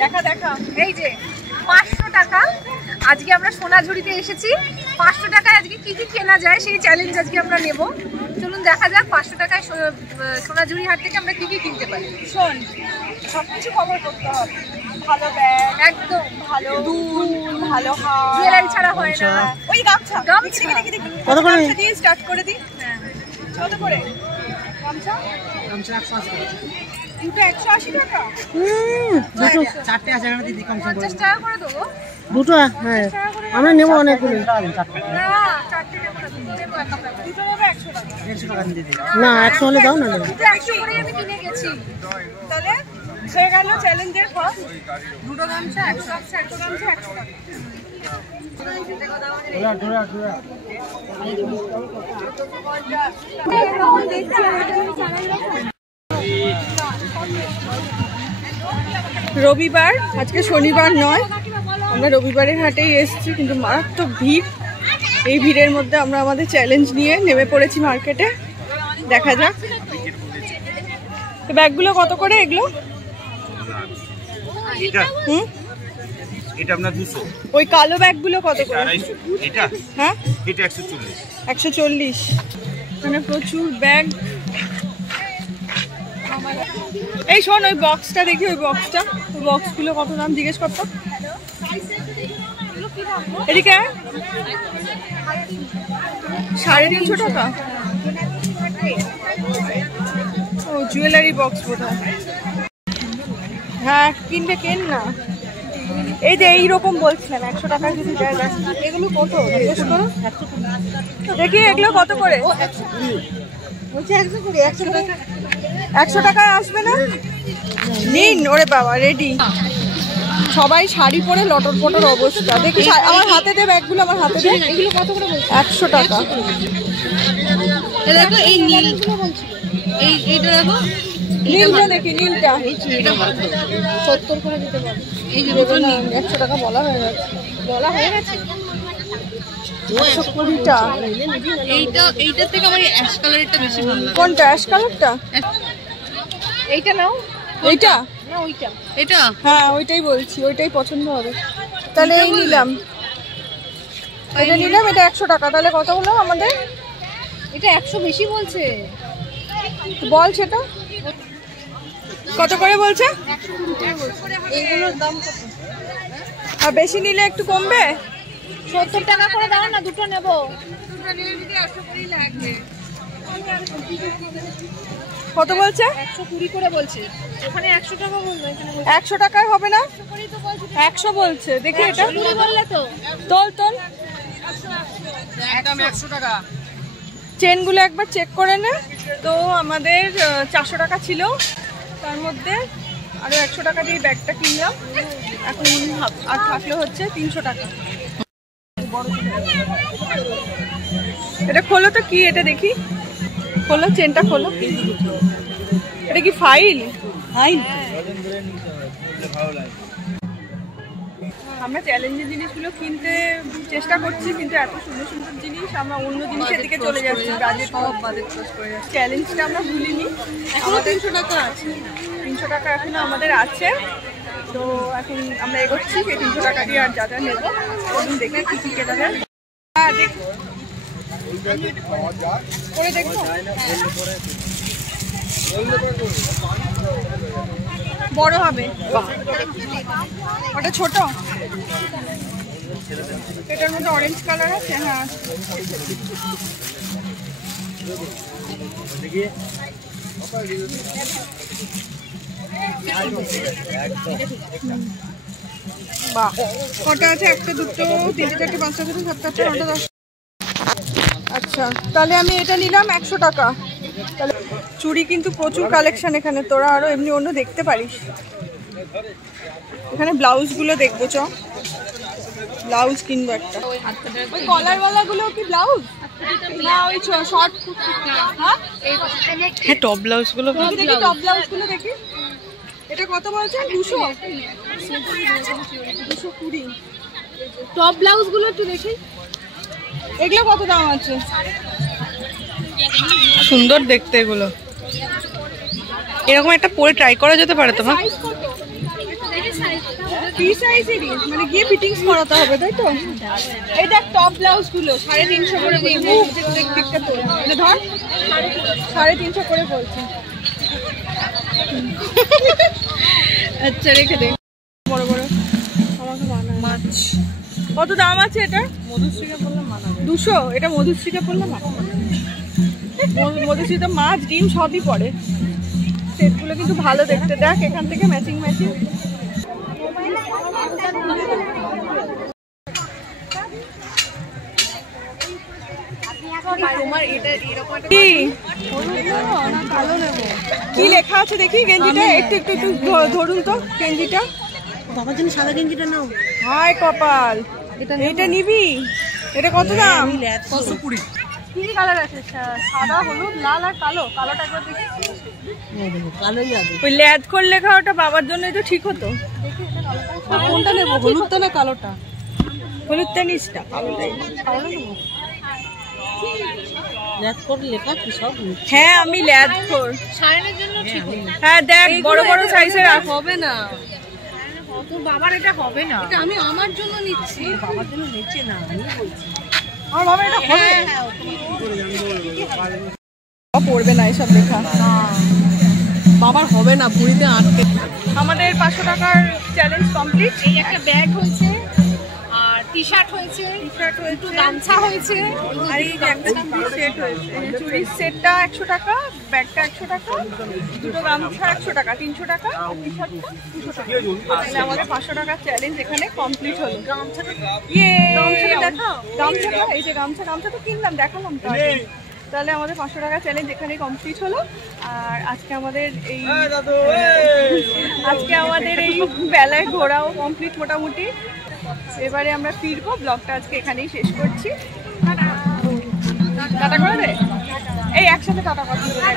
দেখা দেখা এই যে 500 টাকা। আজকে আমরা সোনাঝুরিতে এসেছি, 500 টাকায় আজকে কি কি কেনা যায় সেই চ্যালেঞ্জ আজকে আমরা নেব। চলুন দেখা যাক 500 টাকায় সোনাঝুরি হাট থেকে আমরা কি কি কিনতে পারি। শোন, সবকিছু কভার করতে হবে। ভালো ব্যাগ, একদম ভালো দুল, ভালো হার, জুয়েলারি ছাড়া হয় না। ওই গামছা কত করে দিয়ে স্টার্ট করে দিই। হ্যাঁ কত করে গামছা? গামছা 180 দুটো 180 টাকা। দুটো চারটে আছে এখানে দিদি কম 50 টাকা করে দেবো দুটো। হ্যাঁ আমরা নেব অনেকগুলো। না চারটে নেব না, দুটো নেব। দুটো নেব 100 টাকা। 100 টাকা দিদি না 100 হলে দাও না। দুটো 100 করে আমি কিনে গেছি। তাহলে হয়ে গেল চ্যালেঞ্জের ফার্স্ট। দুটো গামছা 100 টাকা, একটা গামছা 100 টাকা। রবিবার, আজকে শনিবার নয়, আমরা রবিবারের হাটেই এসেছি, কিন্তু মারাত্মক ভিড়। এই ভিড়ের মধ্যে আমরা আমাদের চ্যালেঞ্জ নিয়ে নেমে পড়েছি মার্কেটে। দেখা যাক ব্যাগগুলো কত করে এগুলো। এটা আপনার 200। ওই কালো ব্যাগগুলো কত করে? এটা হ্যাঁ এটা 140। 140। মানে প্রচুর ব্যাগ। এই শোন, ওই বক্সটা দেখি, ওই বক্সটা, ওই বক্সগুলো কত দাম জিজ্ঞেস করতো। এদিকে 350 টাকা। ও জুয়েলারি বক্স বোধহয়। হ্যাঁ কিনবে, কেন না। এই যে এইরকম বলছিলাম 100 টাকা যদি দেয়। এগুলো কত জিজ্ঞেস করো দেখি, এগুলো কত করে? 100 টাকায় আসবে না? নিন। ওরে বাবা, রেডি। সবাই শাড়ি পরে লটর পটর অবস্থা। দেখি আমার হাতে দে ব্যাগগুলো, আমার হাতে দে। এগুলো কত করে? 100 টাকা। দেখো এই নীলগুলো বলছিল, এইটা দেখো, নীলটা দেখি, নীলটা 70 করে দিতে পারবে। এই যে 100 টাকা বলা হয়ে গেছে, বলা হয়ে গেছে। 120টা। এইটার থেকে আমার অ্যাশ কালারটা বেশি ভালো লাগে। কোনটা? অ্যাশ কালারটা? এইটা নাও। এইটা না ওইটা? এটা হ্যাঁ ওইটাই বলছি, ওইটাই পছন্দ হবে। তাহলে এই নিলাম, এটা নিলাম। এটা 100 টাকা। তাহলে কত হলো আমাদের? এটা 100 বেশি বলছে। বল সেটা কত করে বলছে? এইগুলোর দাম কত? আর বেশি নিলে একটু কমবে। 70 টাকা করে দাও না, দুটো নেব। দুটো নিলে যদি 100 করেই লাগবে। কত বলছে? 120 করে বলছে। ওখানে 100 টাকা বলবে, এখানে 100 টাকায় হবে না? 100 বলছে। দেখি এটা বললে তো তোল তোল। একদম 100 টাকা। চেনগুলো একবার চেক করে নে। তো আমাদের 400 টাকা ছিল, তার মধ্যে আরো 100 টাকা দিয়ে ব্যাগটা কিনলাম। এখন আর থাকলে হচ্ছে 300 টাকা। এটা খোলো তো, কি এটা দেখি, খোলো চেনটা খোলো। এটা কি ফাইল? আমরা চ্যালেঞ্জের জিনিসগুলো কিনতে চেষ্টা করছি, কিন্তু এত সুন্দর সুন্দর জিনিস আমরা অন্য জিনিসের দিকে চলে যাচ্ছি। বাজেট ক্রস করে যাচ্ছে। চ্যালেঞ্জটা আমরা ভুলিনি, এখনো 300 টাকা আছে। 300 টাকা এখনো আমাদের আছে। তো এখন আমরা এগোচ্ছি এই 300 টাকা দিয়ে। আর যা যা নেবো দেখে কি কি কেনা যায়। হ্যাঁ দেখো করে দেখবো। বড় হবে ওটা, ছোট। এটার মধ্যে অরেঞ্জ কালার আছে। হ্যাঁ বাহ, কটা আছে? 1 2 3 4 5 6 7 8 9 10। আচ্ছা তাহলে আমি এটা নিলাম 100 টাকা। তাহলে চুড়ি কিন্তু প্রচুর কালেকশন এখানে, তোরা আরো এমনি অন্য দেখতে পারিস। এখানে ব্লাউজগুলো দেখবো, চ ব্লাউজ কিনবো একটা। ওই কলারওয়ালা গুলো কি ব্লাউজ না ওই শর্ট? হ্যাঁ টপ ব্লাউজ গুলো দেখি, টপ ব্লাউজ গুলো দেখি। এটা কত বলছেন? 200। 220। টপ ব্লাউজ গুলো একটু দেখি। এগুলো কত দাম আছে? সুন্দর দেখতে এগুলো। এরকম একটা পরে ট্রাই করা যেতে পারে তোমার। ফ্রি সাইজেরই, মানে গিয়ে ফিটিংস করাতে হবে, তাই তো? এই দেখ টপ ব্লাউজ গুলো 350 করে বলছে। দিকটা তো এটা ধর 350 করে বলছে। আচ্ছা রেখে দে। বড় বড় আমাকে বানায় মাছ। কত দাম আছে এটা? মধুশ্রীকে বললাম মানাবে 200। এটা মধুশ্রীকে বললাম মধুশ্রীতে মাছ ডিম সবই পড়ে। সেটগুলো কিন্তু ভালো দেখতে, দেখ এখান থেকে ম্যাচিং ম্যাচিং। কি লেখা আছে দেখি গেঞ্জিটা, একটু একটু একটু ধরুন তো গেঞ্জিটা। বাবার জন্য সাদা গেঞ্জিটা নাও। হায় কপাল, এটা নিবি? এটা কত দাম? 120। কি কালার আছে? সাদা, হলুদ, লাল আর কালো। কালোটা একবার দেখি। কালোই আগে। ওই ল্যাদকোর লেখা ওটা বাবার জন্যই তো ঠিক হতো। কোনটা নেবো, হলুদটা না কালোটা? হলুদটা নিস না, কালোটাই। ল্যাদকোর লেখা কি সব? হ্যাঁ আমি ল্যাদকোর। সায়নের জন্য ঠিক হ্যাঁ দেখ বড় বড় সাইজের হবে না, তোর বাবার এটা হবে না। এটা আমি আমার জন্য নিচ্ছি। বাবার জন্য নিচ্ছে না, আমি বলছি। আমার বাবা এটা হবে। পড়বে না এসব লেখা। বাবার হবে না, ভুঁড়িতে আটকে। আমাদের 500 টাকার চ্যালেঞ্জ কমপ্লিট। এই একটা ব্যাগ হয়েছে, আর টি শার্ট হয়েছে, একটু গামছা হয়েছে, আর এই যে একটা চুড়ির সেট হয়েছে। এই যে চুড়ির সেটটা 100 টাকা, ব্যাগটা 100 টাকা, দুটো গামছা 100 টাকা, 300 টাকা, টি শার্টটা 200 টাকা। তাহলে আমাদের 500 টাকার চ্যালেঞ্জ এখানে কমপ্লিট হলো। গামছাটা দেখাও। গামছাটা এই যে গামছা তো কিনলাম, দেখালাম তো আগে। তাহলে আমাদের 500 টাকা চ্যালেঞ্জ এখানে কমপ্লিট হলো। আর আজকে আমাদের এই বেলায় ঘোরাও কমপ্লিট মোটামুটি। এবারে আমরা ফিরবো। ব্লগটা আজকে এখানেই শেষ করছি। টাটা করে দে। এই একসাথে টাটা কথা বলে